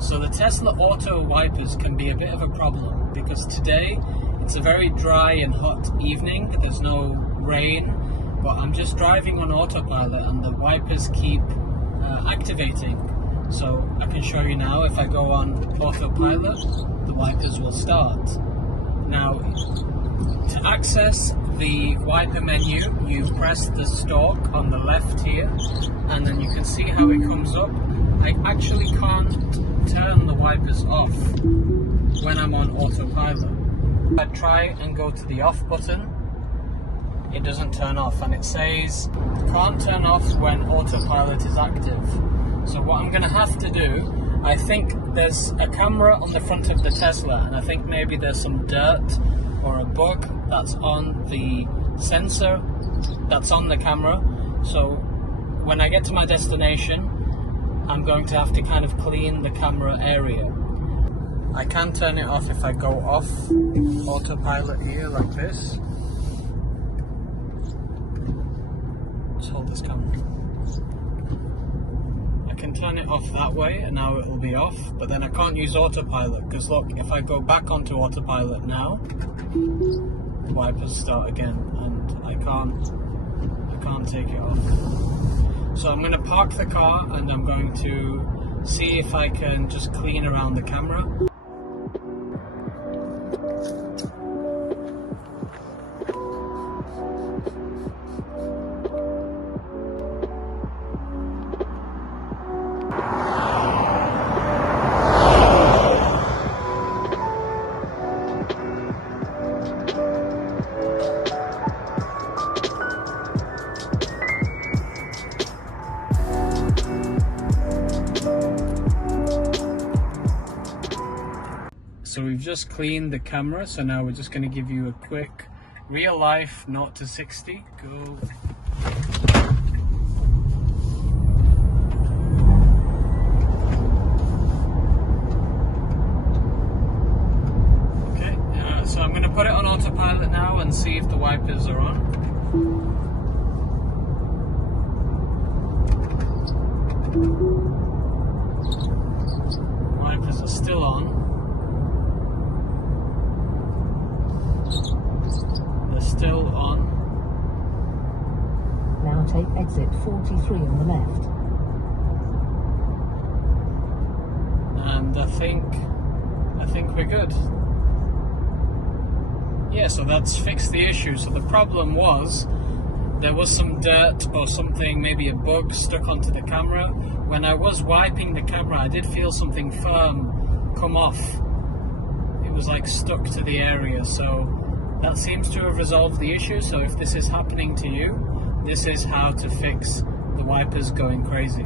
So the Tesla auto wipers can be a bit of a problem because today it's a very dry and hot evening. There's no rain, but I'm just driving on autopilot and the wipers keep activating. So I can show you now, if I go on autopilot, the wipers will start. Now, to access the wiper menu, you press the stalk on the left here, and then you can see how it comes up. I actually can't turn the wipers off when I'm on autopilot. If I try and go to the off button, it doesn't turn off, and it says can't turn off when autopilot is active. So what I'm going to have to do, I think there's a camera on the front of the Tesla, and I think maybe there's some dirt or a bug that's on the sensor that's on the camera. So when I get to my destination, I'm going to have to kind of clean the camera area. I can turn it off if I go off autopilot here like this. Let's hold this camera. I can turn it off that way and now it will be off, but then I can't use autopilot because look, if I go back onto autopilot now, the wipers start again and I can't take it off. So I'm going to park the car and I'm going to see if I can just clean around the camera. So we've just cleaned the camera, so now we're just going to give you a quick real life 0 to 60. Go. Okay, so I'm going to put it on autopilot now and see if the wipers are on. Wipers are still on. Still on. Now take exit 43 on the left. And I think we're good. Yeah, so that's fixed the issue. So the problem was there was some dirt or something, maybe a bug stuck onto the camera. When I was wiping the camera, I did feel something firm come off. It was like stuck to the area, so that seems to have resolved the issue. So if this is happening to you, this is how to fix the wipers going crazy.